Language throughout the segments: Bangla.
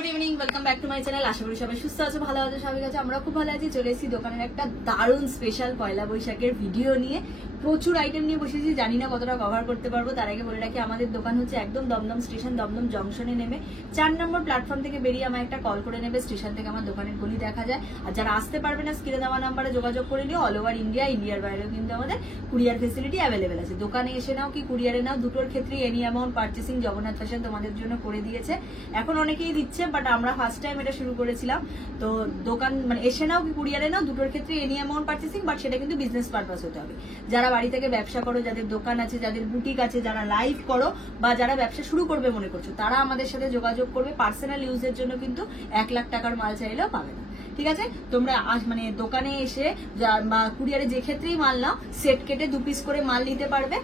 Good evening, welcome back to my channel. আশা করি সবাই সুস্থ আছে, ভালো আছে, সবাই আছে। আমরা খুব ভালো আছি। চলে এসেছি দোকানের একটা দারুণ স্পেশাল পয়লা বৈশাখের ভিডিও নিয়ে। প্রচুর আইটেম নিয়ে বসেছি, জানি না কতটা কভার করতে পারবো। তার আগে বলে রাখি, আমাদের দোকান হচ্ছে একদম দমদম স্টেশন, দমদম জংশনে নেমে 4 নম্বর প্ল্যাটফর্ম থেকে বেরিয়ে আমার একটা কল করে নেবে। স্টেশন থেকে আমার দোকানের গলি দেখা যায়। আর যারা আসতে পারবে না, স্ক্রিনে দেওয়া নাম্বারে যোগাযোগ করে নিও। অল ওভার ইন্ডিয়া, ইন্ডিয়ার বাইরেও কিন্তু আমাদের কুরিয়ার ফেসিলিটি অ্যাভেলেবেল আছে। দোকানে এসে নাও কি কুরিয়ারে নাও, দুটোর ক্ষেত্রে any amount purchasing Jagannath fashion তোমাদের জন্য করে দিয়েছে। এখন অনেকেই দিচ্ছে, বাট আমরা ফার্স্ট টাইম এটা শুরু করেছিলাম। তো দোকান মানে এসে নাও কি কুরিয়ারে নাও, দুটোর ক্ষেত্রে এনি অ্যামাউন্ট পার্চেসিং, বাট সেটা কিন্তু বিজনেস পারপাস হতে হবে। যারা বাড়ি থেকে ব্যবসা করো, যাদের দোকান আছে, যাদের বুটিক আছে, যারা লাইভ করো বা যারা ব্যবসা শুরু করবে মনে করছো, তারা আমাদের সাথে যোগাযোগ করবে। পার্সোনাল ইউজের জন্য কিন্তু 1 লাখ টাকার মাল চাইলেও পাবে না, ঠিক আছে? তোমরা মানে দোকানে এসে বা কুরিয়ারে যে ক্ষেত্রেই মাল নাও, সেট কেটে 2 পিস করে মাল নিতে পারবে।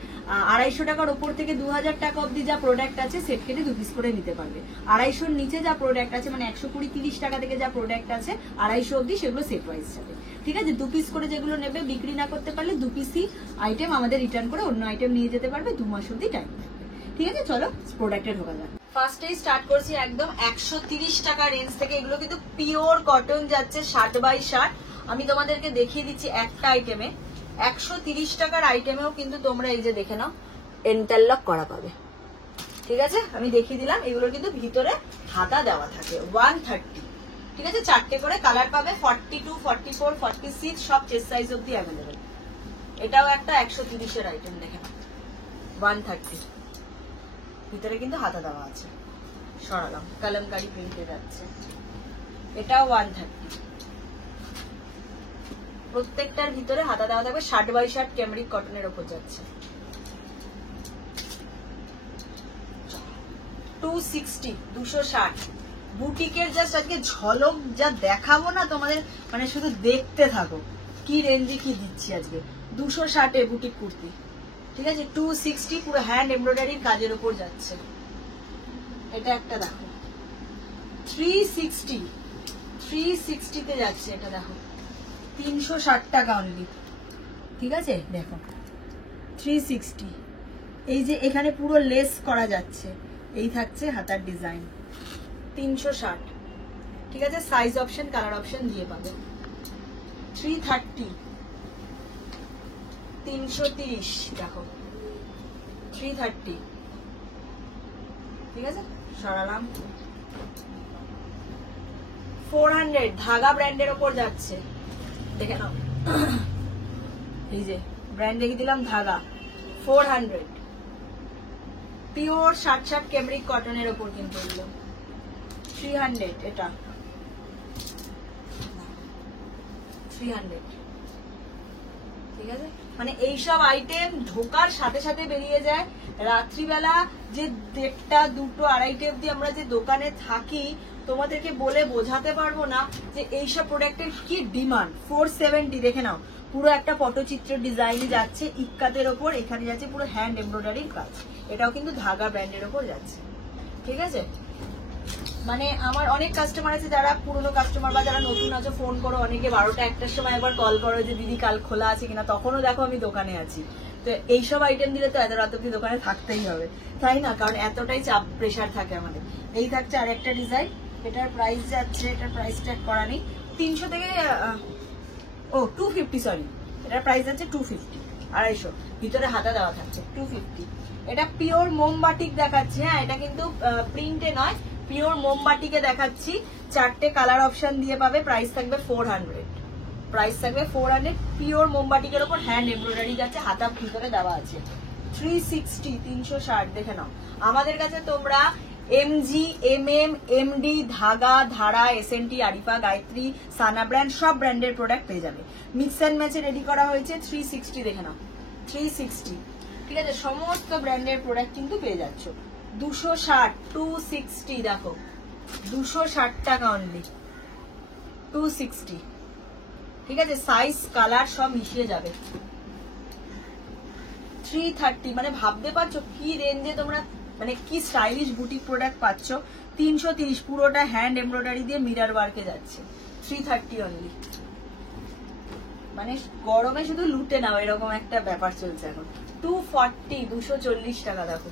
250 টাকার ওপর থেকে 2000 টাকা অব্দি যা প্রোডাক্ট আছে, সেট কেটে 2 পিস করে নিতে পারবে। 250-র নিচে যা প্রোডাক্ট আছে, মানে 120-30 টাকা থেকে যা প্রোডাক্ট আছে 250 অব্দি, সেগুলো সেট ওয়াইজ যাবে, ঠিক আছে? 2 পিস করে যেগুলো নেবে, বিক্রি না করতে পারলে 2 পিসই আইটেম আমাদের রিটার্ন করে অন্য আইটেম নিয়ে যেতে পারবে। 2 মাস অব্দি টাইম থাকবে, ঠিক আছে? চলো প্রোডাক্টে ঢোকা যাক। ফার্স্টেই স্টার্ট করছি একদম 130 টাকা রেঞ্জ থেকে। এগুলো কিন্তু পিওর কটন যাচ্ছে, 60x60। আমি তোমাদেরকে দেখিয়ে দিচ্ছি একটা আইটেমে। 130 টাকার আইটেমেও কিন্তু তোমরা এই যে দেখে নাও, ইন্টারলক করা পাবে, ঠিক আছে? আমি দেখিয়ে দিলাম। এগুলোর কিন্তু ভিতরে হাতা দেওয়া থাকে। 130, ঠিক আছে? 4টে করে কালার পাবে। 42, 44, 46 সব চেস্ট সাইজ অব্দি অ্যাভেলেবেল। এটাও একটা 130-এর আইটেম, দেখে নাও। 130, ভিতরে কিন্তু হাতা দেওয়া আছে। সরালাম, কলমকারি প্রিন্টে যাচ্ছে। এটাও 130, প্রত্যেকটার ভিতরে হাতা দেওয়া থাকবে। 60x60 ক্যামরিক কটনের উপর যাচ্ছে। 260, 260 বুটিকের জাস্ট আজকে ঝলক যা দেখাবো না তোমাদের, মানে শুধু দেখতে থাকো কি রেঞ্জে কি দিচ্ছি আজকে। 260-এ বুটিক কুর্তি, ঠিক আছে? 260 পুরো হ্যান্ড এমব্রয়ডারির কাজের উপর যাচ্ছে। এটা একটা দেখো, 360-তে যাচ্ছে। এটা দেখো, 360 টাকা অনলি, ঠিক আছে? দেখো 360। এই যে এখানে পুরো লেস করা যাচ্ছে, এই থাকছে হাতার ডিজাইন। 360, ঠিক আছে? সাইজ অপশন, কালার অপশন দিয়ে পাবে। 330, 330 দেখো, 330, ঠিক আছে? সরালাম। 400 ধাগা ব্র্যান্ডের ওপর যাচ্ছে, দেখে নাও। এই যে ব্র্যান্ড দেখে দিলাম, ধাগা। 400 পিওর 60 ক্যামরিক কটনের ওপর কিন্তু এগুলো। 300 এটা, 300, ঠিক আছে? মানে এইসব আইটেম ঢোকার সাথে সাথে বেরিয়ে যায়। রাত্রিবেলা যে 1টা, 2টো, 2:30 অব্দি আমরা যে দোকানে থাকি, তোমাদেরকে বলে বোঝাতে পারবো না যে এইসব প্রোডাক্টের কি ডিমান্ড। 470 দেখে নাও, পুরো একটা পটচিত্র ডিজাইনে যাচ্ছে, ইক্কাতের ওপর। এখানে যাচ্ছে পুরো হ্যান্ড এমব্রয়ডারির কাজ। এটাও কিন্তু ধাগা ব্র্যান্ডের ওপর যাচ্ছে, ঠিক আছে? মানে আমার অনেক কাস্টমার আছে, যারা পুরনো কাস্টমার বা যারা নতুন আছে, ফোন করো অনেকে 12টা 1টার সময় একবার কল করো যে দিদি কাল খোলা আছে কিনা। তখনও দেখো আমি দোকানে আছি। তো এইসব আইটেম দিলে তো এত রাত অব্দি দোকানে থাকতেই হবে, তাই না? কারণ এতটাই চাপ, প্রেশার থাকে আমাদের। এই থাকছে আরেকটা ডিজাইন। এটার প্রাইস যাচ্ছে, এটার প্রাইস ট্যাগ করা নেই, 300 থেকে 250, সরি। এটার প্রাইস যাচ্ছে 250, 250। ভিতরে হাতা দেওয়া থাকছে। 250। এটা পিওর মোমবাটিক দেখাচ্ছি, হ্যাঁ? এটা কিন্তু প্রিন্টে নয়, পিওর মোমবাটিকে দেখাচ্ছি। 4টে কালার অপশন দিয়ে পাবে। প্রাইস থাকবে 400, প্রাইস থাকবে 400। পিওর মোমবাটিকের ওপর হ্যান্ড এমব্রয়ডারি যাচ্ছে, হাতা ভিতরে দেওয়া আছে। 360, 360 দেখে নাও। আমাদের কাছে তোমরা এমজি, এমএম, এমডি, ধাগা, ধারা, এসএনটি, আরিফা, গায়ত্রী, সানা ব্র্যান্ড সব ব্র্যান্ডের প্রোডাক্ট পেয়ে যাবে। মিক্স অ্যান্ড ম্যাচে রেডি করা হয়েছে। 360 দেখে নাও, 360, ঠিক আছে? সমস্ত ব্র্যান্ডের প্রোডাক্ট কিন্তু পেয়ে যাচ্ছ। 260, 260 দেখো, 260 টাকা অনলি, 260, ঠিক আছে? সাইজ কালার সব মিশিয়ে যাবে। 330, মানে ভাবতে পারছো কি রেঞ্জে তোমরা, মানে কি স্টাইলিশ বুটিক প্রোডাক্ট পাচ্ছ। 330, পুরোটা হ্যান্ড এমব্রয়ডারি দিয়ে মিরর ওয়ার্কে যাচ্ছে। 330 অনলি। মানে গরমে শুধু লুটে নাও, এরকম একটা ব্যাপার চলছে এখন। 240, 240 টাকা দেখো।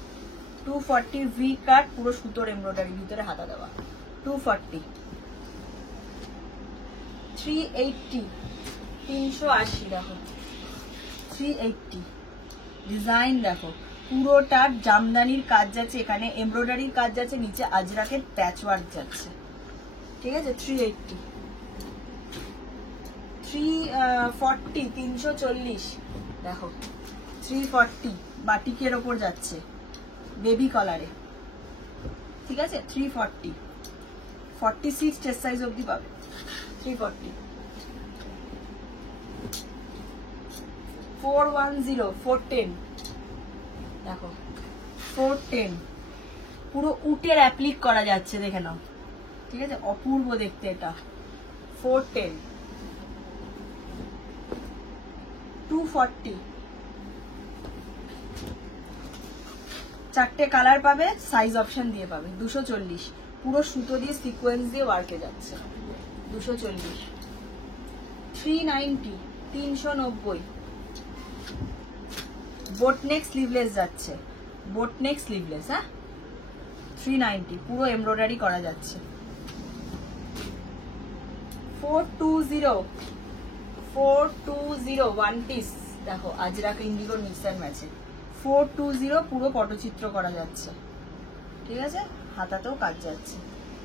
240 ভি কাট, পুরো সুতোর এমব্রয়ডারি, ভিতরে হাতা দেওয়া। 240, 380, 380 দেখো, 380। ডিজাইন দেখো, পুরোটার জামদানির কাজ যাচ্ছে, এখানে এমব্রয়ডারির কাজ যাচ্ছে, নিচে আজরাকের প্যাচওয়ার্ক যাচ্ছে, ঠিক আছে। 380, 340, 340 দেখো, 340 বাটিকের ওপর যাচ্ছে, বেবি কালারে, ঠিক আছে। 340, 46 চেস্ট সাইজ অবধি পাবে। 340, 410, 410 দেখো, 410 পুরো উটের অ্যাপ্লিক করা যাচ্ছে, দেখে নাও, ঠিক আছে, অপূর্ব দেখতে এটা। 410, 240, চারটে কালার পাবে, সাইজ অপশন দিয়ে পাবে। 240 পুরো সুতো দিয়ে সিকোয়েন্স দিয়ে ওয়ার্কে যাচ্ছে, 240। 390, 390 বোটনেক স্লিভলেস যাচ্ছে, বোটনেক স্লিভলেস, হ্যাঁ। 390 পুরো এমব্রয়ডারি করা যাচ্ছে। 420, 420 ওয়ান পিস দেখো, আজরাক ইন্ডিগো মিক্সার ম্যাচে। 420 পুরো পটচিত্র করা যাচ্ছে, ঠিক আছে, হাতাতেও কাজ যাচ্ছে,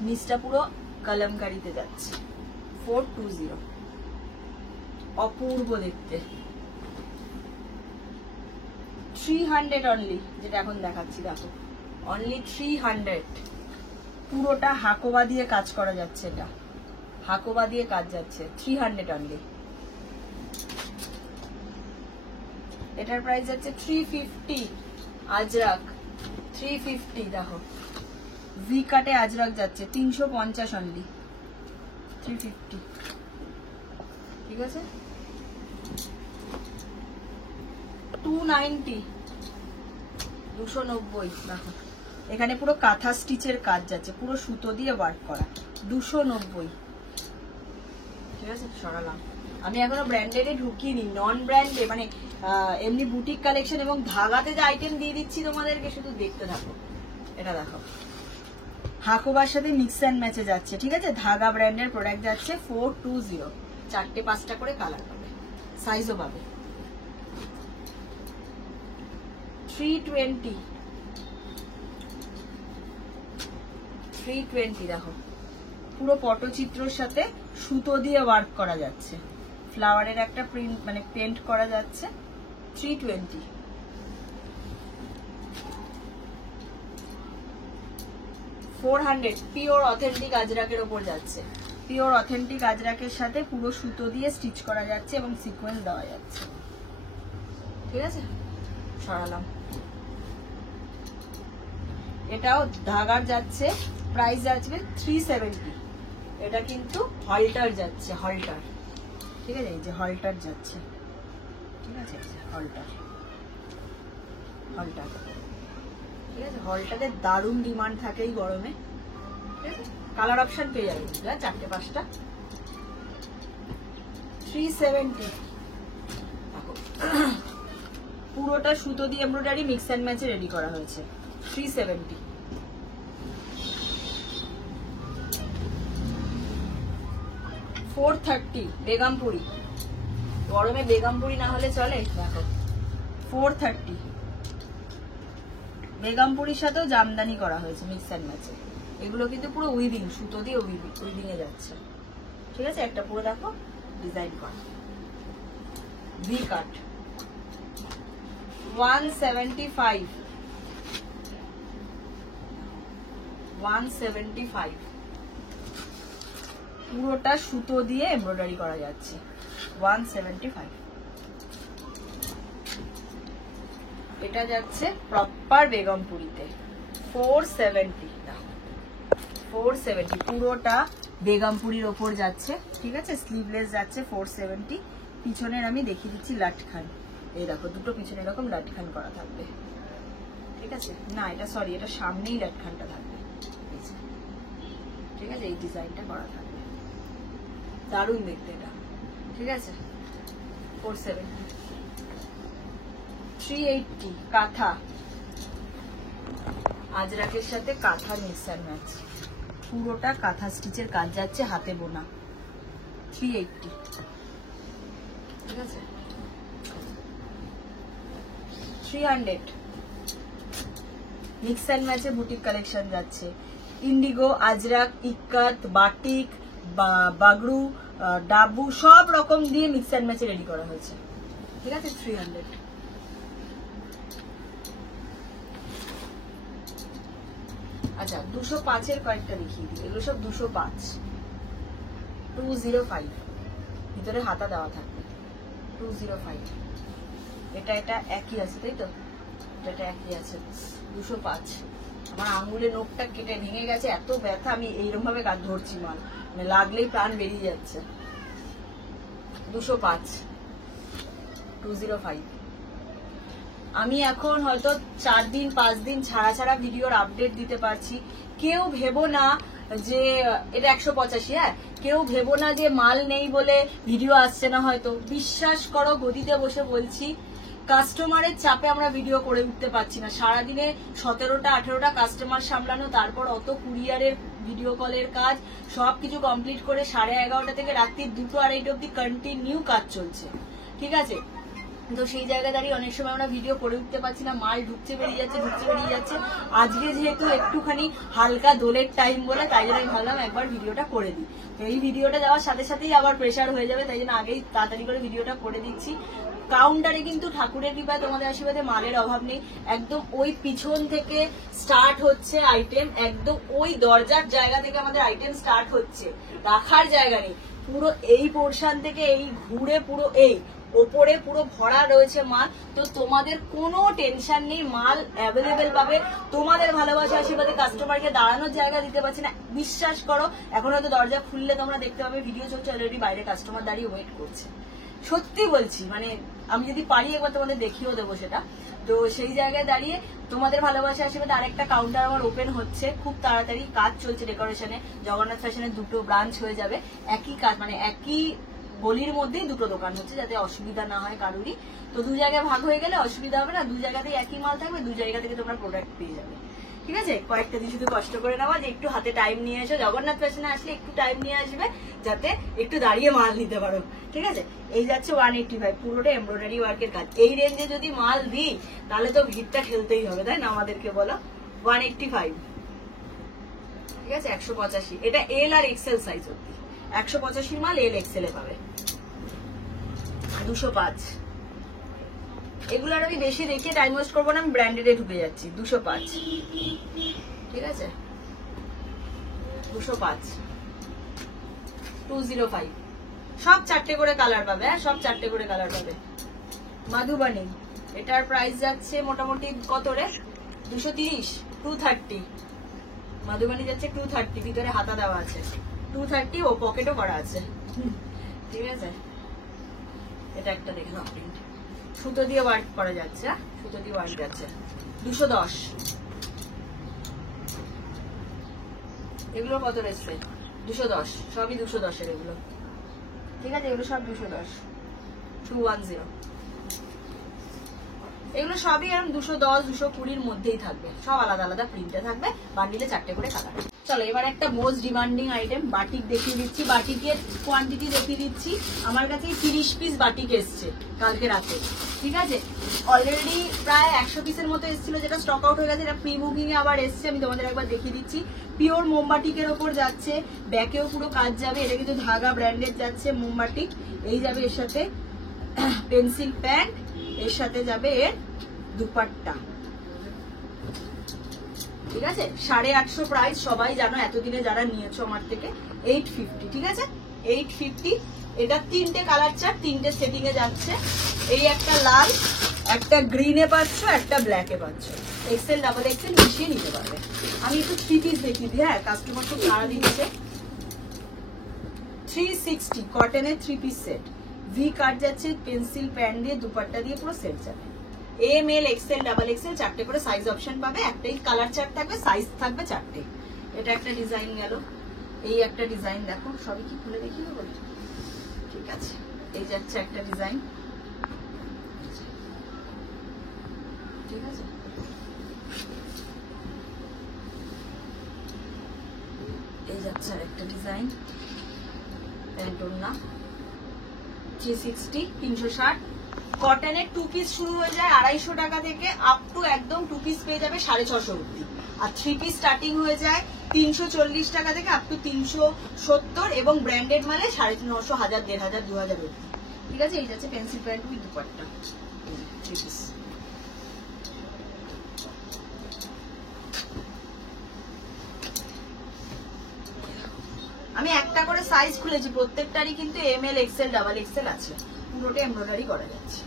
নিচটা পুরো কলমকারিতে যাচ্ছে। 420 অপূর্ব দেখতে। 300 অনলি, যেটা এখন দেখাচ্ছি দেখো, অনলি 300 পুরোটা হাকোবা দিয়ে কাজ করা যাচ্ছে, এটা হাকোবা দিয়ে কাজ যাচ্ছে। 300 অনলি। এটার প্রাইস যাচ্ছে 350, আজরাক 350 দেখো, ভি কাটে আজরাক যাচ্ছে 350 অনলি, 350, ঠিক আছে। 290, 290 দেখো, এখানে পুরো কাঁথা স্টিচের কাজ যাচ্ছে, পুরো সুতো দিয়ে ওয়ার্ক করা। 290, ঠিক আছে, সরালাম। আমি এখনো ব্র্যান্ডেডে ঢুকিনি, নন ব্র্যান্ডে মানে এমনি বুটিক কালেকশন এবং ধাগাতে যে আইটেম দিয়ে দিচ্ছি তোমাদেরকে, শুধু দেখতে থাকো। এটা দেখো, হাকোবার সাথে মিক্স অ্যান্ড ম্যাচে যাচ্ছে, ঠিক আছে, ধাগা ব্র্যান্ডের প্রোডাক্ট যাচ্ছে। 420 চারটে পাঁচটা করে কালার পাবে, সাইজও পাবে। 320, 320 দেখো, পুরো পটচিত্রের সাথে সুতো দিয়ে ওয়ার্ক করা যাচ্ছে, ফ্লাওয়ারের একটা প্রিন্ট মানে পেন্ট করা যাচ্ছে। 320, 400 পিওর অথেন্টিক আজরাকের ওপর যাচ্ছে, পিওর অথেন্টিক আজরাকের সাথে পুরো সুতো দিয়ে স্টিচ করা যাচ্ছে এবং সিকোয়েন্স দেওয়া যাচ্ছে, ঠিক আছে, সরালাম। এটাও ধাগার যাচ্ছে, প্রাইস যাচ্ছে 370। এটা কিন্তু হলটার যাচ্ছে, হলটার, ঠিক আছে, এই যে হলটার যাচ্ছে, ঠিক আছে, হলটার, হলটার, ঠিক আছে। হলটাতে দারুণ ডিমান্ড থাকে এই গরমে, ঠিক আছে। কালার অপশন পেয়ে যাবে, চারটে পাঁচটা। 370 পুরোটা সুতো দিয়ে এমব্রয়ডারি মিক্স অ্যান্ড ম্যাচে রেডি করা হয়েছে। 370, 430 বেগমপুরি, গরমে বেগমপুরি না হলে চলে, দেখো 430 বেগমপুরির সাথেও জামদানি করা হয়েছে মিক্স অ্যান্ড ম্যাচে। এগুলো কিন্তু পুরো উইভিং, সুতো দিয়ে উইভিং এ যাচ্ছে, ঠিক আছে। একটা পুরো দেখো ডিজাইন করা, ভি কাট। 175, 175 পুরোটা সুতো দিয়ে এমব্রয়ডারি করা যাচ্ছে। 175 এটা যাচ্ছে প্রপার বেগমপুরিতে। 470 470 পুরোটা বেগমপুরির ওপর যাচ্ছে, ঠিক আছে, স্লিভলেস যাচ্ছে। 470 পিছনের আমি দেখিয়ে দিচ্ছি লাটখান, এই দেখো দুটো পিছনে এরকম লাটখান করা থাকবে, ঠিক আছে। না এটা সরি, এটা সামনেই লাটখানটা থাকবে, ঠিক আছে, এই ডিজাইনটা করা থাকবে, দারুণ দেখতে এটা, ঠিক আছে। 470, 380 কাঁথা, আজরাকের সাথে কাঁথা মিক্স অ্যান্ড ম্যাচ, পুরোটা কাঁথা স্টিচের কাজ যাচ্ছে, হাতে বোনা। 380, ঠিক আছে। 300 মিক্স অ্যান্ড ম্যাচে বুটিক কালেকশন যাচ্ছে। ইন্ডিগো, আজরাক, ইক্কাত, বাটিক, বাগড়ু, ডাবু সব রকম দিয়ে মিক্স অ্যান্ড ম্যাচে রেডি করা হয়েছে, ঠিক আছে। 300। আচ্ছা 205-এর কয়েকটা দেখিয়ে দিই, এগুলো সব 205, 205 ভিতরে হাতা দেওয়া থাকবে, 205। এটা একই আছে, তাই তো? এটা একই আছে, 205। আমার আঙুলের নখটা কেটে ভেঙে গেছে, এত ব্যথা, আমি এইরকম ভাবে কাজ ধরছি মাল, মানে লাগলেই প্রাণ বেরিয়ে যাচ্ছে। 205, 205। আমি এখন হয়তো 4 দিন 5 দিন ছাড়া ছাড়া ভিডিওর আপডেট দিতে পারছি। কেউ ভেবো না যে এটা 185, হ্যাঁ, কেউ ভেবো না যে মাল নেই বলে ভিডিও আসছে না। হয়তো বিশ্বাস করো, গদিতে বসে বলছি, কাস্টমারের চাপে আমরা ভিডিও করে উঠতে পারছি না। সারাদিনে 17টা 18টা কাস্টমার সামলানো, তারপর অত কুরিয়ারের ভিডিও কলের কাজ, সবকিছু কমপ্লিট করে 11:30 থেকে রাত্রি 2টো 2:30 অব্দি কন্টিনিউ কাজ চলছে, ঠিক আছে। তো সেই জায়গায় দাঁড়িয়ে অনেক সময় আমরা ভিডিও করে উঠতে পারছি না, মাল ঢুকছে বেরিয়ে যাচ্ছে। আজকে যেহেতু একটুখানি হালকা দোলের টাইম বলে, তাই জন্য আমি ভাবলাম একবার ভিডিওটা করে দিই। তো এই ভিডিওটা যাওয়ার সাথে সাথেই আবার প্রেশার হয়ে যাবে, তাই জন্য আগেই তাড়াতাড়ি করে ভিডিওটা করে দিচ্ছি। কাউন্টারে কিন্তু ঠাকুরের কৃপায় তোমাদের আশীর্বাদে মালের অভাব নেই। একদম ওই পিছন থেকে স্টার্ট হচ্ছে আইটেম, একদম ওই দরজার জায়গা থেকে আমাদের আইটেম স্টার্ট হচ্ছে, রাখার জায়গা নেই। পুরো এই পোর্শন থেকে এই ঘুরে পুরো এই ওপরে পুরো ভরা রয়েছে মাল। তো তোমাদের কোনো টেনশন নেই, মাল অ্যাভেলেবেল পাবে। তোমাদের ভালোবাসা আশীর্বাদে কাস্টমারকে দাঁড়ানোর জায়গা দিতে পারছি না, বিশ্বাস করো। এখন হয়তো দরজা খুললে তোমরা দেখতে পাবে ভিডিও চলছে, অলরেডি বাইরে কাস্টমার দাঁড়িয়ে ওয়েট করছে। সত্যি বলছি, মানে আমি যদি পারি একবার তোমাদের দেখিয়েও দেবো সেটা। তো সেই জায়গায় দাঁড়িয়ে তোমাদের ভালোবাসা আশীর্বাদে আরেকটা কাউন্টার আমার ওপেন হচ্ছে খুব তাড়াতাড়ি, কাজ চলছে ডেকোরেশনে। জগন্নাথ ফ্যাশনের 2টো ব্রাঞ্চ হয়ে যাবে, একই কাজ, মানে একই গলির মধ্যেই 2টো দোকান হচ্ছে, যাতে অসুবিধা না হয় কারুরই। তো 2 জায়গায় ভাগ হয়ে গেলে অসুবিধা হবে না, 2 জায়গাতেই একই মাল থাকবে, 2 জায়গা থেকে তোমরা প্রোডাক্ট পেয়ে যাবে, ঠিক আছে। কয়েকটা দিন শুধু কষ্ট করে নেওয়া, যে একটু হাতে টাইম নিয়ে এসো। জগন্নাথ ফ্যাশনে আসলে একটু টাইম নিয়ে আসবে, যাতে একটু দাঁড়িয়ে মাল নিতে পারো, ঠিক আছে। এই যাচ্ছে 185, পুরোটা এমব্রয়ডারি ওয়ার্কের কাজ। এই রেঞ্জে যদি মাল দিই তাহলে তো ভিড়টা ঠেলতেই হবে, তাই না আমাদেরকে, বলো। 185, ঠিক আছে। 185, এটা এল আর এক্সেল সাইজ অব্দি। 185 মাল এল এক্সেল এ পাবে। 205, এগুলো আর আমি বেশি দেখিয়ে টাইম ওয়েস্ট করবো না, আমি ব্র্যান্ডেডে ঢুকে যাচ্ছি। 205, ঠিক আছে। 205, 205, সব 4টে করে কালার পাবে, হ্যাঁ, সব 4টে করে কালার পাবে। মাধুবানি, এটার প্রাইস যাচ্ছে মোটামুটি কত রে? 230, 230। মাধুবানি যাচ্ছে 230, ভিতরে হাতা দেওয়া আছে 230, ও পকেটও করা আছে, ঠিক আছে। এটা একটা দেখে নাও, প্রিন্ট সুতো দিয়ে ওয়ার্ক করা যাচ্ছে, সুতো দিয়ে ওয়ার্ক যাচ্ছে। 210, এগুলো কত রেসে? 210, সবই 210-এর এগুলো, ঠিক আছে। এগুলো সব 210, 210, এগুলো সবই এরকম 210, 220-র মধ্যেই থাকবে, সব আলাদা আলাদা প্রিন্টে থাকবে, বান্ডিলে 4টে করে কালার। চলো এবার একটা মোস্ট ডিমান্ডিং আইটেম বাটিক দেখিয়ে দিচ্ছি। বাটিকের কোয়ান্টিটি দেখিয়ে দিচ্ছি। আমার কাছে 30 পিস বাটিক এসছে কালকে রাতে, ঠিক আছে। অলরেডি প্রায় 100 পিসের মতো এসেছিল, যেটা স্টক আউট হয়ে গেছে, এটা প্রি বুকিং এ আবার এসছে। আমি তোমাদের একবার দেখিয়ে দিচ্ছি। পিওর মোমবাটিকের ওপর যাচ্ছে, ব্যাকেও পুরো কাজ যাবে। এটা কিন্তু ধাগা ব্র্যান্ডের যাচ্ছে মোমবাটিক। এই যাবে এর সাথে পেন্সিল প্যান্ট, এর সাথে যাবে এর দুপাট্টা, ঠিক আছে। 850 প্রাইস, সবাই জানো এতদিনে যারা নিয়েছো আমার থেকে। 850, ঠিক আছে, 850। এটা 3টে কালার চার্ট, 3টে সেটিং এ যাচ্ছে। এই একটা লাল, একটা গ্রিনে পাচ্ছ, একটা ব্ল্যাকে পাচ্ছ। এক্সেল ডাবল এক্সেল মিশিয়ে নিতে পারবে। আমি একটু 3 পিস দেখিয়ে দিই, হ্যাঁ, কাস্টমার খুব সারা দিচ্ছে। 360 কটনের 3 পিস সেট, ভি কাট যাচ্ছে, পেন্সিল প্যান্ট দিয়ে দুপাট্টা দিয়ে পুরো সেট যাবে। M L XL double XL 4টে করে সাইজ অপশন পাবে, একটাই কালার চার্ট থাকবে, সাইজ থাকবে 4টে। এটা একটা ডিজাইন গেল, এই একটা ডিজাইন দেখো, সবই কি খুলে দেখি না বলছি, ঠিক আছে। এই যাচ্ছে একটা ডিজাইন, ঠিক আছে। এই যাচ্ছে আর একটা ডিজাইন, প্যান্ট ওড়না 360 360। কটনের 2 পিস শুরু হয়ে যায় 250 টাকা থেকে, আপ টু একদম 2 পিস পেয়ে যাবে 650 অবধি। আর 3 পিস স্টার্টিং হয়ে যায় 340 টাকা থেকে আপ টু 370, এবং ব্র্যান্ডেড মালে 950, 1000, 1500, 2000 অবধি। ঠিক আছে, এই যাচ্ছে pencil pant with dupatta 3 piece. আমি একটা করে সাইজ খুলেছি, প্রত্যেকটারই কিন্তু ML, XL, ডাবল XL আছে, পুরোটা এমব্রয়ডারি করা যাচ্ছে।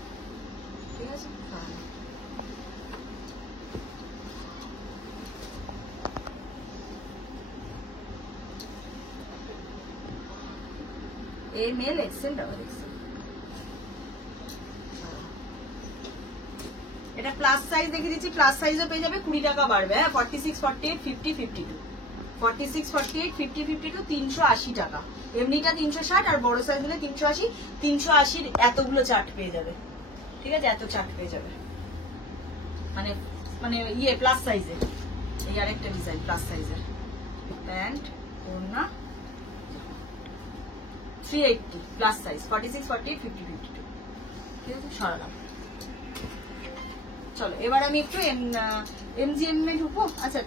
ঠিক আছে, ML, XL, ডাবল XL। এটা প্লাস সাইজ দেখিয়ে দিচ্ছি, প্লাস সাইজও পেয়ে যাবে, 20 টাকা বাড়বে। 46, 48, 50, 52, 46, 48, 50, 52, 380 টাকা। এমনিটা 360, আর বড় সাইজ হলে 380। 380 এতগুলো চার্ট পেয়ে যাবে। ঠিক আছে, এত চার্ট পেয়ে যাবে, মানে মানে ইয়ে প্লাস সাইজে। এই আরেকটা ডিজাইন প্লাস সাইজের, প্যান্ট ওড়না 380 প্লাস সাইজ, 46, 48, 50, 52। ঠিক আছে, সরালাম। চলো এবার আমি একটু MGM এ ঢুকবো। আচ্ছা,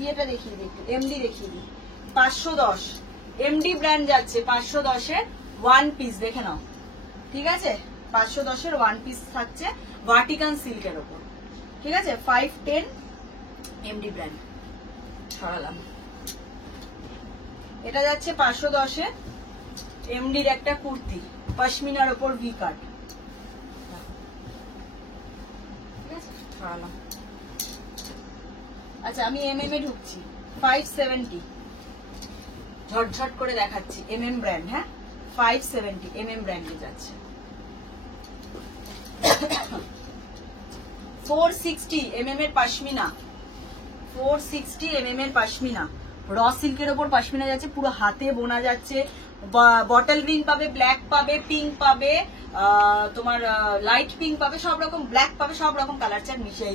ইয়েটা দেখিয়ে দিই, একটু MD দেখিয়ে দিই। 510 MD ব্র্যান্ড যাচ্ছে, 510 এর 1 পিস দেখে নাও। ঠিক আছে, 510 এর 1 পিস থাকছে ভার্টিকান সিল্কের ওপর। ঠিক আছে, 510 MD ব্র্যান্ড। সরালাম। এটা যাচ্ছে 510 এ MDর একটা কুর্তি, পশমিনার ওপর ভি কাট। আচ্ছা, আমি MM এ ঢুকছি, 570 ঝটঝট করে দেখাচ্ছি, MM ব্র্যান্ড। হ্যাঁ, 570 MM ব্র্যান্ডে যাচ্ছে। 460 MM এর পশমিনা, 460 MM এর পশমিনা, র সিল্কের ওপর পশমিনা যাচ্ছে, পুরো হাতে বোনা যাচ্ছে। বটল গ্রিন পাবে, ব্ল্যাক পাবে, পিঙ্ক পাবে, তোমার লাইট পিঙ্ক পাবে, সব রকম ব্ল্যাক পাবে, সব রকম কালার চার্ট মিশিয়ে,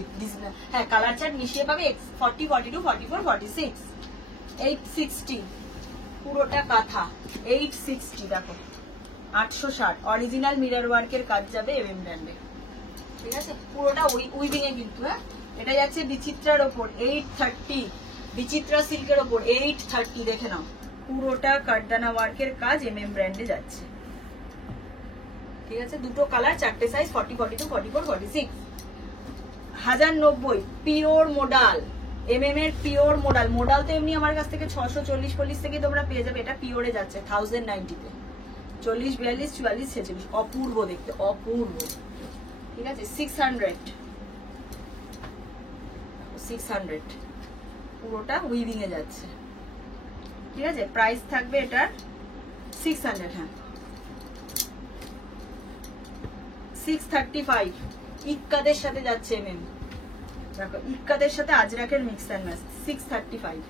হ্যাঁ কালার চার্ট মিশিয়ে পাবে। 40, 42, 44, 46, 860 পুরোটা কাঁথা, 860। দেখো 860 অরিজিনাল মিরর ওয়ার্কের কাজ যাবে MM ব্র্যান্ডে। ঠিক আছে, পুরোটা উইভিং এ কিন্তু। হ্যাঁ, এটা যাচ্ছে বিচিত্রার ওপর 830, বিচিত্রা সিল্কের ওপর 830। দেখে নাও, পুরোটা কারদানা ওয়ার্কের কাজ MM ব্র্যান্ডে যাচ্ছে। ঠিক আছে, দুটো কালার, 4টে সাইজ, 40, 42, 44, 46। 1090 পিওর মোডাল, MM এর পিওর মোডাল। মোডাল তো এমনি আমার কাছ থেকে 640 থেকে তোমরা পেয়ে যাবে, এটা পিওরে যাচ্ছে 1090 তে। 40, 42, 44, 46, অপূর্ব দেখতে, অপূর্ব। ঠিক আছে, 600 পুরোটা উইভিং এ যাচ্ছে। ঠিক আছে, প্রাইস থাকবে এটার 600। হ্যাঁ, 635 ইক্কাদের সাথে যাচ্ছে MM। দেখো, ইক্কাদের সাথে আজরাকের মিক্স অ্যান্ড ম্যাচ, 635।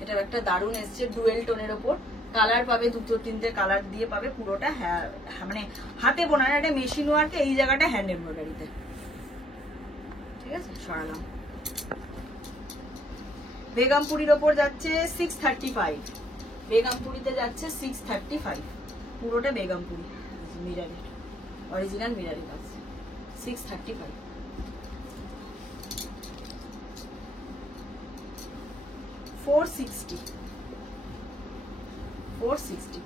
এটা একটা দারুণ এসছে, ডুয়েল টোনের ওপর কালার পাবে, 2-3টে কালার দিয়ে পাবে, পুরোটা মানে হাতে বোনানো, একটা মেশিন ওয়ার্কে, এই জায়গাটা হ্যান্ড এমব্রয়ডারিতে। ঠিক আছে, সরালাম। বেগমপুরির ওপর যাচ্ছে 635, বেগমপুরিতে যাচ্ছে 635, পুরোটা বেগমপুরি মিরারের, অরিজিনাল মিরারের কাজ, 635। 460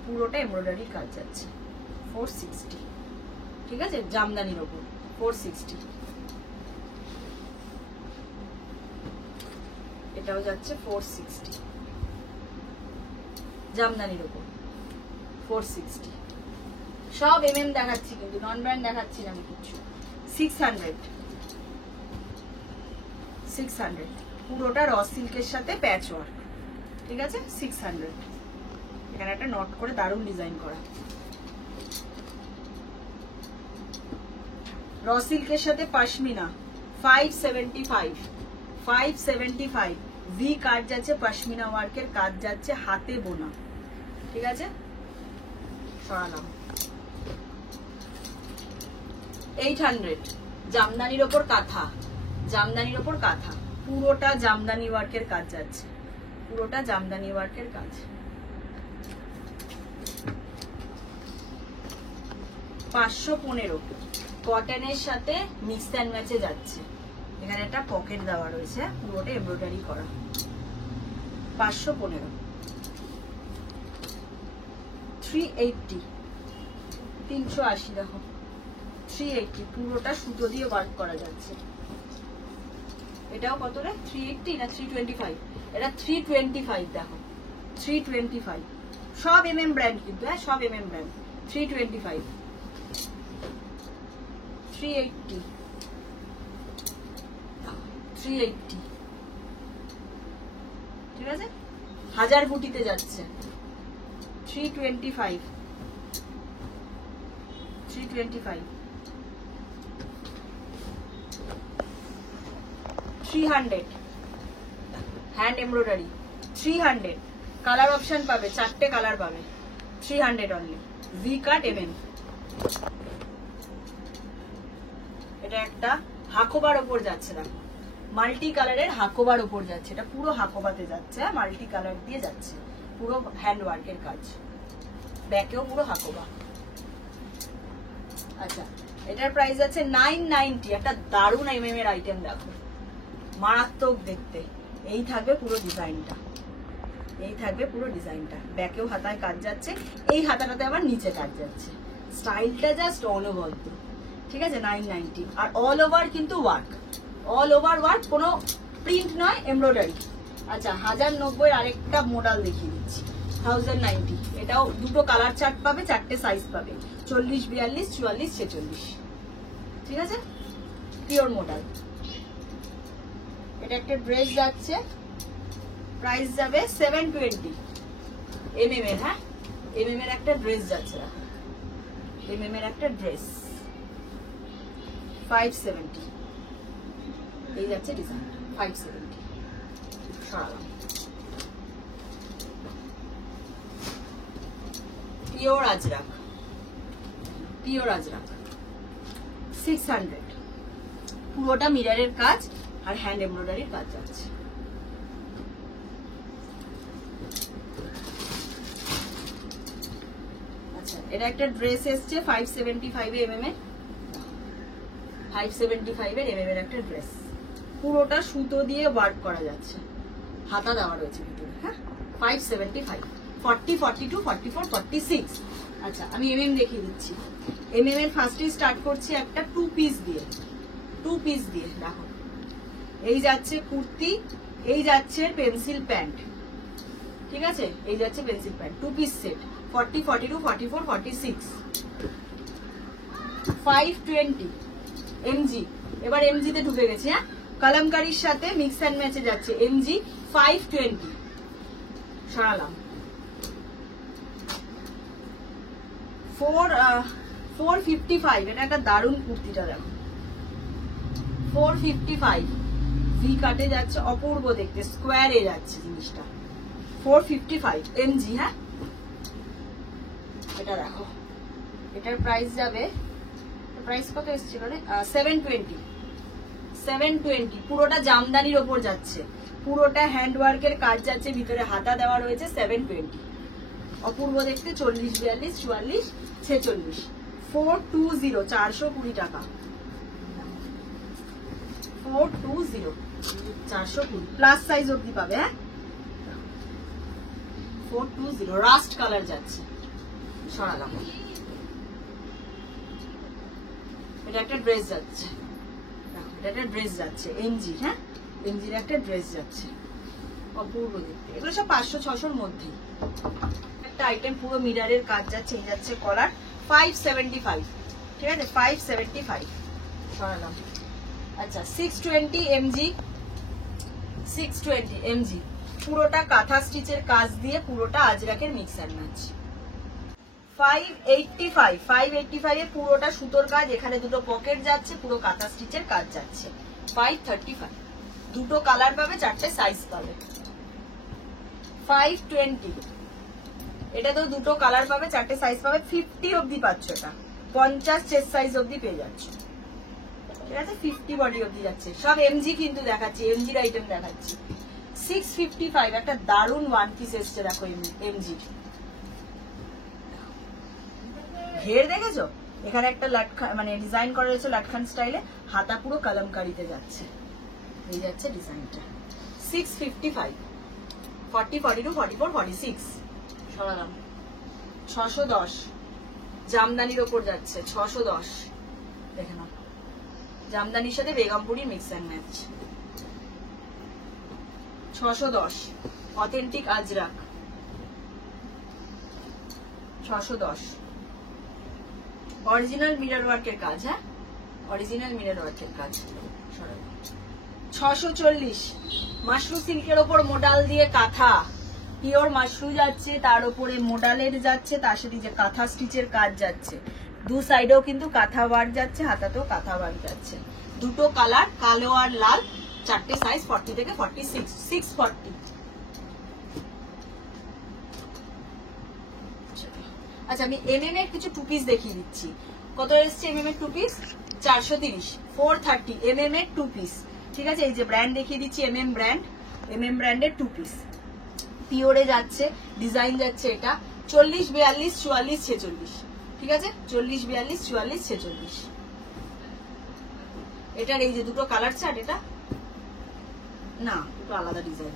পুরোটা এমব্রয়ডারি কাজ যাচ্ছে, 460। ঠিক আছে, জামদানির ওপর 460। এটাও যাচ্ছে 460, জামদানির ওপর 460। সব MM দেখাচ্ছি, কিন্তু নন ব্র্যান্ড দেখাচ্ছি না আমি কিছু। 600 পুরোটা র সিল্কের সাথে প্যাচ ওয়ার্ক। ঠিক আছে, 600। এখানে একটা নট করে দারুণ ডিজাইন করা, র সিল্কের সাথে পশমিনা, 575 ভি কাজ যাচ্ছে, পশমিনা ওয়ার্কের কাজ যাচ্ছে, হাতে বোনা। ঠিক আছে, সরালাম। 800 জামদানির ওপর কাঁথা, জামদানির ওপর কাঁথা, পুরোটা জামদানি ওয়ার্কের কাজ যাচ্ছে, পুরোটা জামদানি ওয়ার্কের কাজ। $515 কটনের সাথে মিক্স অ্যান্ড ম্যাচে যাচ্ছে। এখানে একটা পকেট দেওয়া রয়েছে, পুরোটা এমব্রয়ডারি করা। 515। 380, 380 দেখো, 380 পুরোটা সুতো দিয়ে ওয়ার্ক করা যাচ্ছে। এটাও কত রে? 380 না 325? এটা 325 দেখো, 325। সব MM ব্র্যান্ড কিন্তু, হ্যাঁ সব MM ব্র্যান্ড। 325, 380, 380, ঠিক আছে? 1000 বুটিতে যাচ্ছে। 325, 325, 300 হ্যান্ড এমব্রয়ডারি। 300 কালার অপশন পাবে, 4টে কালার পাবে। 300 অনলি, ভি কাট MM। এটা একটা হাকোবার ওপর যাচ্ছে, দেখো মাল্টি কালারের হাকোবার ওপর যাচ্ছে। এটা পুরো হাকোবাতে যাচ্ছে, মাল্টি কালার দিয়ে যাচ্ছে, পুরো হ্যান্ড ওয়ার্কের কাজ। ব্যাকেও পুরো হাকোবা। আচ্ছা, এটার প্রাইস আছে 990। একটা দারুণ MM এর আইটেম দেখো, মারাত্মক দেখতে। এই থাকবে পুরো ডিজাইনটা, এই থাকবে পুরো ডিজাইনটা। ব্যাকেও হাতায় কাজ যাচ্ছে, এই হাতাটাতে আবার নিচে কাজ যাচ্ছে। স্টাইলটা জাস্ট অনবদ্য, ঠিক আছে? 990। আর অল ওভার কিন্তু ওয়ার্ক, অল ওভার ওয়ার্ক, কোনো প্রিন্ট নয়, এমব্রয়ডারি। আচ্ছা, 1090 আরেকটা মডেল দেখিয়ে দিচ্ছি, 1090। এটাও দুটো কালার চার্ট পাবে, 4টে সাইজ পাবে, 40, 42, 44, 46, ঠিক আছে? Pure model. এটা একটা ড্রেস যাচ্ছে, প্রাইস যাবে 720 MM এর। হ্যাঁ, MM এর একটা ড্রেস যাচ্ছে, MM এর একটা ড্রেস 570। এই যাচ্ছে ডিজাইন 570। সরালাম। Pure Ajrak, pure Ajrak 600। পুরোটা মিররের কাজ আর হ্যান্ড এমব্রয়ডারির কাজ যাচ্ছে। আচ্ছা, এটা একটা ড্রেস এসছে 575 MM এর, 575 এর MM এর একটা ড্রেস। পুরোটা সুতো দিয়ে ওয়ার্ক করা যাচ্ছে, হাতা দেওয়া রয়েছে ভিতরে। হ্যাঁ, 575, 40, 42, 44, 46। আচ্ছা, আমি MM দেখিয়ে দিচ্ছি। MM এর ফার্স্টে স্টার্ট করছি একটা 2 পিস দিয়ে, 2 পিস দিয়ে। দেখো, এই যাচ্ছে কুর্তি, এই যাচ্ছে পেন্সিল প্যান্ট, ঠিক আছে? এই যাচ্ছে pencil pant, 2 piece set, 40, 42, 44, 46, 520 MG। এবার MG তে ঢুকে গেছে। হ্যাঁ, কলমকারীর সাথে মিক্স অ্যান্ড ম্যাচে যাচ্ছে। MG 520, সরালাম। 455। এটা একটা দারুণ কুর্তিটা দেখো, 455 ভি কাটে যাচ্ছে, অপূর্ব দেখতে, স্কোয়ারে যাচ্ছে জিনিসটা। 455 MG। হ্যাঁ, এটা দেখো, এটার প্রাইস যাবে, প্রাইস কত এসেছিল রে? 720, 720। পুরোটা জামদানির ওপর যাচ্ছে, পুরোটা হ্যান্ড ওয়ার্কের কাজ যাচ্ছে, ভিতরে হাতা দেওয়া রয়েছে। 720, অপূর্ব দেখতে। 40, 42, 44, 46, 420, 420 টাকা। 420, 420 প্লাস সাইজ অব্দি পাবে। হ্যাঁ, 420 রাস্ট কালার যাচ্ছে, সরালাম। এটা একটা ড্রেস যাচ্ছে, এটা একটা ড্রেস যাচ্ছে MG। হ্যাঁ, MG এর একটা ড্রেস যাচ্ছে, অপূর্ব দেখতে। এগুলো সব 500-600 মধ্যেই। একটা আইটেম পুরো মিররের কাজ যাচ্ছে, এই যাচ্ছে কলার, 575, ঠিক আছে? 575, সরালাম। আচ্ছা, 620 MG, 620 MG। পুরোটা কাঁথা স্টিচের কাজ দিয়ে, পুরোটা আজরাকের মিক্স অ্যান্ড ম্যাচ। 585, 585 এ পুরোটা সুতোর কাজ, এখানে দুটো পকেট যাচ্ছে, পুরো কাঁথা স্টিচের কাজ যাচ্ছে। 535, দুটো কালার পাবে, 4টে সাইজ পাবে। 520, এটা তো দুটো কালার পাবে, 4টে সাইজ পাবে। 50 অবধি পাচ্ছ, এটা 50 চেস্ট সাইজ অবধি পেয়ে যাচ্ছে, ঠিক ঠিক আছে 50 বডি অবধি যাচ্ছে, সব এমজি কিন্তু দেখাচ্ছি, এমজির আইটেম দেখাচ্ছি। 655 একটা দারুন ওয়ান পিস এসছে, দেখো এমজি ঘের দেখেছো, এখানে একটা লাটখান মানে ডিজাইন করা রয়েছে লাটখান স্টাইলে, হাতা পুরো কালামকারিতে যাচ্ছে, এই যাচ্ছে ডিজাইনটা। 655 40 42 44 46 সরালাম। 610 জামদানির ওপর যাচ্ছে, 610 দেখে নাও, জামদানির সাথে Begumpuri mix and match. 610 authentic Ajrak, 610 original mirror ওয়ার্কের কাজ, হ্যাঁ অরিজিনাল মিরর ওয়ার্কের কাজ। 640 মাশরু সিল্কের ওপর মোডাল দিয়ে কাঁথা, পিওর মাশরু যাচ্ছে, তার উপরে মোডালের যাচ্ছে, তার সাথে যে কাঁথা স্টিচের কাজ যাচ্ছে, দু সাইডেও কিন্তু কাঁথা ওয়ার্ক যাচ্ছে, হাতাতেও কাঁথা ওয়ার্ক যাচ্ছে, দুটো কালার কালো আর লাল, চারটে সাইজ 40 থেকে 46, 640। আচ্ছা আমি এমএম এর কিছু টু পিস দেখিয়ে দিচ্ছি, কত এসছে এমএম এর টু পিস, 430 430 এমএম এর টু পিস, ঠিক আছে। এই যে ব্র্যান্ড দেখিয়ে দিচ্ছি, এমএম ব্র্যান্ডের টু পিস, পিওরে যাচ্ছে, ডিজাইন যাচ্ছে, এটা 40 42 44 46, ঠিক আছে 40 42 44 46। এটার এই যে দুটো কালার চার্ট, এটা না দুটো আলাদা ডিজাইন,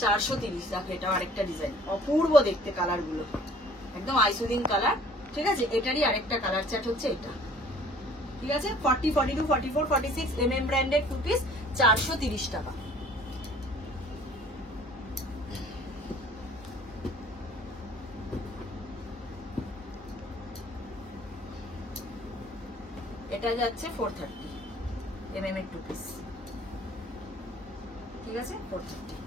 430 দেখো, এটা আরেকটা ডিজাইন, অপূর্ব দেখতে কালার গুলো, একদম আইসোলিং কালার, ঠিক আছে। এটারই আরেকটা কালার চার্ট হচ্ছে এটা, ঠিক আছে 40 42 44 46 এমএম ব্র্যান্ডের টু পিস, 430 টাকা। এটা যাচ্ছে 430 এমএম এর টু পিস, ঠিক আছে 430।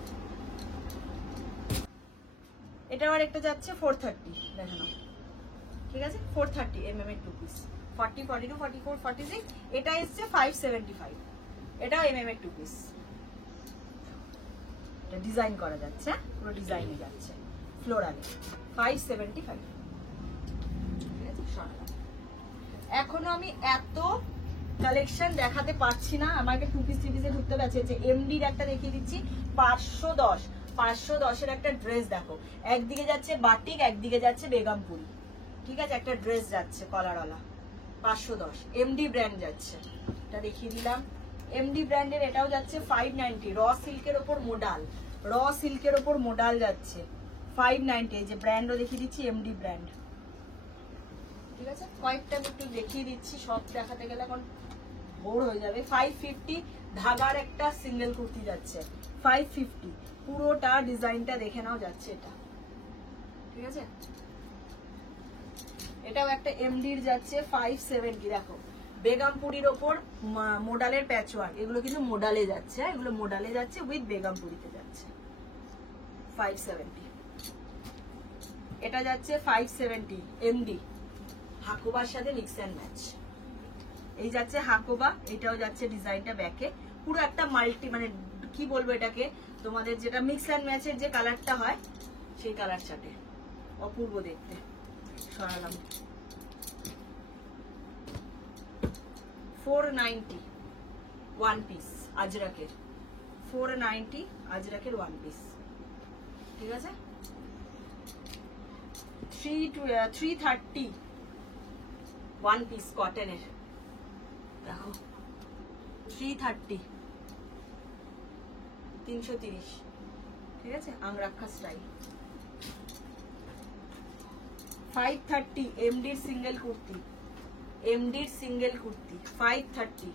এটা আবার একটা যাচ্ছে 430 দেখো না, ঠিক আছে 430 এমএম এর টু পিস, 40 42 44 46। এটা এসছে 575, এটাও এমএম এর টু পিস, এটা ডিজাইন করা যাচ্ছে, পুরো ডিজাইনে যাচ্ছে ফ্লোরালে, 575, ঠিক আছে সরালাম। এখনো আমি এত কালেকশন দেখাতে পারছি না, আমাকে টু পিস থ্রি পিসে ঢুকতে পারছে। যে এমডির একটা দেখিয়ে দিচ্ছি, 510 এর একটা ড্রেস দেখো, একদিকে যাচ্ছে বাটিক, একদিকে যাচ্ছে বেগমপুরি, ঠিক আছে একটা ড্রেস যাচ্ছে কলারওয়ালা, 510 এমডি ব্র্যান্ড যাচ্ছে, এটা দেখিয়ে দিলাম। এমডি ব্র্যান্ডের এটাও যাচ্ছে 590, র সিল্কের ওপর মোডাল যাচ্ছে 590, এই যে ব্র্যান্ডও দেখিয়ে দিচ্ছি, এমডি ব্র্যান্ড, ঠিক আছে। কয়েকটা একটু দেখিয়ে দিচ্ছি, সব দেখাতে গেলে এখন বোর হয়ে যাবে। 550 ধাগার একটা সিঙ্গেল কুর্তি যাচ্ছে, 550 পুরোটা ডিজাইনটা দেখে নাও যাচ্ছে এটা, ঠিক আছে। এটাও একটা এমডির যাচ্ছে 570, দেখো বেগমপুরির ওপর মোডালের প্যাচওয়ার্ক, এগুলো কিন্তু মোডালে যাচ্ছে, এগুলো মোডালে যাচ্ছে উইথ বেগমপুরিতে যাচ্ছে 570। এটা যাচ্ছে 570 এমডি, হাকোবার সাথে মিক্স অ্যান্ড ম্যাচ, এই যাচ্ছে হাকোবা, এটাও যাচ্ছে ডিজাইনটা ব্যাকে, পুরো একটা মাল্টি মানে কি বলবো এটাকে, তোমাদের যেটা মিক্স অ্যান্ড ম্যাচের যে কালারটা হয় সেই কালার চাটে, অপূর্ব দেখতে। সরালাম। 490 ওয়ান পিস আজরাকের, 490 আজরাকের ওয়ান পিস, ঠিক আছে। 330 ওয়ান পিস কটনের, দেখো 330 330, ঠিক আছে আংরাক্ষা স্টাইল। 530 এমডির সিঙ্গেল কুর্তি, 530,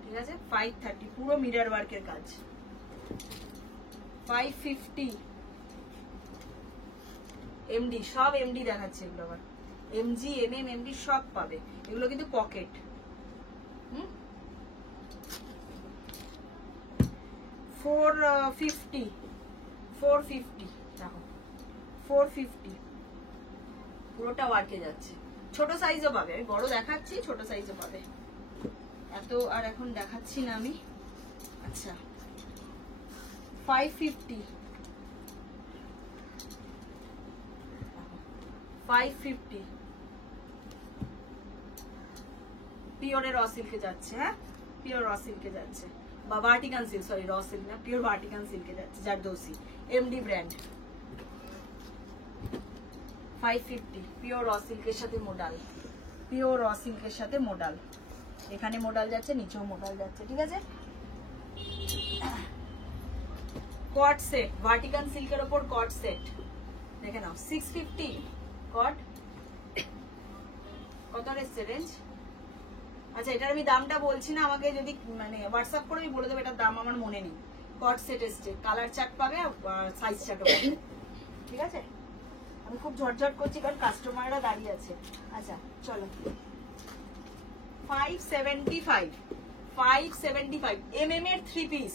ঠিক আছে 530 পুরো মিরর ওয়ার্কের কাজ। 550 এমডি, সব এমডি দেখাচ্ছে এগুলো, আবার এমজি এমএম এমডি সব পাবে, এগুলো কিন্তু পকেট। 450 দেখো 450 পুরোটা ওয়ার্কে যাচ্ছে, ছোট সাইজও পাবে, আমি বড় দেখাচ্ছি, ছোট সাইজও পাবে, এত আর এখন দেখাচ্ছি না আমি। আচ্ছা 550 550 পিওরের র সিল্কে যাচ্ছে, হ্যাঁ পিওর র সিল্কে যাচ্ছে, বা Vatican silk, sorry raw silk না, পিওর ভার্টিকান সিল্কে যাচ্ছে, জারদোসি এমডি ব্র্যান্ড। 550 পিওর র সিল্কের সাথে মোডাল, পিওর র সিল্কের সাথে মোডাল, এখানে মোডাল যাচ্ছে, নিচেও মোডাল যাচ্ছে, ঠিক আছে। কট সেট, ভার্টিকান সিল্কের উপর কট সেট দেখে নাও, 650 কট। কত এসছে রেঞ্জ? আচ্ছা এটার আমি দামটা বলছি না, আমাকে যদি মানে হোয়াটসঅ্যাপ করে আমি বলে দেবো, এটার দাম আমার মনে নেই। কট সেট এসছে, কালার চার্ট পাবে আর সাইজ চার্টও পাবে, ঠিক আছে। আমি খুব ঝটঝট করছি কারণ কাস্টমাররা দাঁড়িয়ে আছে। আচ্ছা চলো 575 এমএম এর 3 পিস,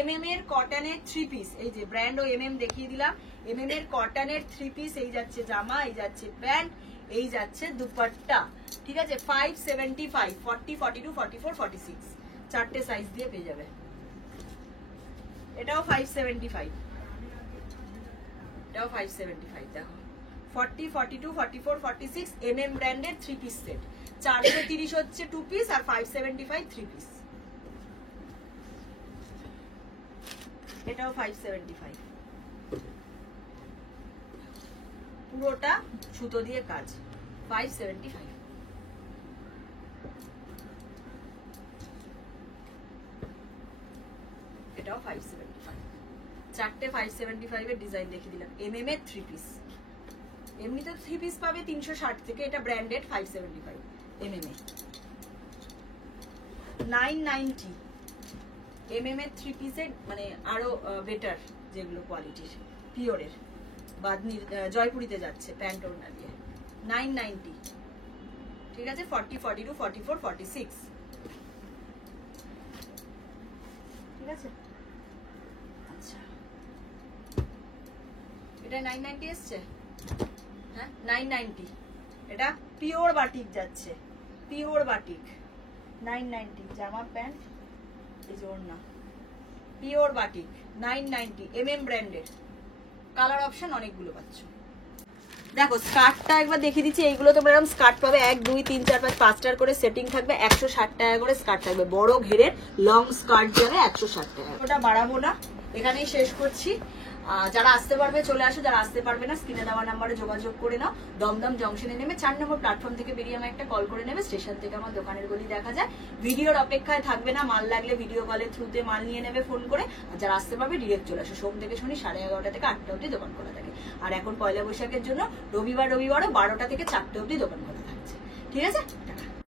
এমএম এর কটনের 3 পিস, এই যে ব্র্যান্ড ও এমএম দেখিয়ে দিলাম। এমএম এর কটনের 3 পিস, এই যাচ্ছে জামা, এই যাচ্ছে প্যান্ট, এই যাচ্ছে দুপাট্টা, ঠিক আছে। 575 40 42 44 46 চারটে সাইজ দিয়ে পেয়ে যাবে। এটাও 575, এটাও 575 দেখো, 40 42 44 46 এমএম ব্র্যান্ডের 3 পিস সেট। 430 হচ্ছে 2 পিস আর 575 3 পিস। এটাও 575, পুরোটা সুতো দিয়ে কাজ, 575। এটাও 575, চারটে 575 এর ডিজাইন দেখিয়ে দিলাম। এমএম এর 3 পিস, এমনিতে 3 পিস পাবে 360 থেকে, এটা ব্র্যান্ডেড 575 এমএম এ। 990 এমএম এর 3 পিসের, মানে আরো বেটার যেগুলো কোয়ালিটির পিওরের, বাদনির জয়পুরিতে যাচ্ছে প্যান্ট ওড়না দিয়ে, 990, ঠিক আছে। 40 42 44 46, ঠিক আছে। আচ্ছা এটা 990 এসছে, হ্যাঁ 990, এটা পিওর বাটিক যাচ্ছে, পিওর বাটিক 990 জামা প্যান্ট, এই যে ওড়না, পিওর বাটিক 990 এমএম ব্র্যান্ডের। কালার অপশন অনেকগুলো পাচ্ছ। দেখো স্কার্টটা একবার দেখিয়ে দিচ্ছি, এইগুলো তোমরা এরকম স্কার্ট পাবে 1 2 3 4 5 5টার করে সেটিং থাকবে, 160 টাকা করে স্কার্ট থাকবে, বড় ঘেরের লং স্কার্ট যাবে 160 টাকা। ওটা বাড়াবো না, এখানেই শেষ করছি। যারা আসতে পারবে চলে আসো, যারা আসতে পারবে না স্ক্রিনে দেওয়া নাম্বারে যোগাযোগ করে নাও। দমদম জংশনে নেমে 4 নম্বর প্ল্যাটফর্ম থেকে বেরিয়ে আমায় একটা কল করে নেবে, স্টেশন থেকে আমার দোকানের গলি দেখা যায়। ভিডিওর অপেক্ষায় থাকবে না, মাল লাগলে ভিডিও কলের থ্রুতে মাল নিয়ে নেবে ফোন করে। আর যারা আসতে পারবে ডিরেক্ট চলে আসো, সোম থেকে শনি 11:30 থেকে 8টা অবধি দোকান খোলা থাকে। আর এখন পয়লা বৈশাখের জন্য রবিবারও 12টা থেকে 4টে অবধি দোকান খোলা থাকছে, ঠিক আছে।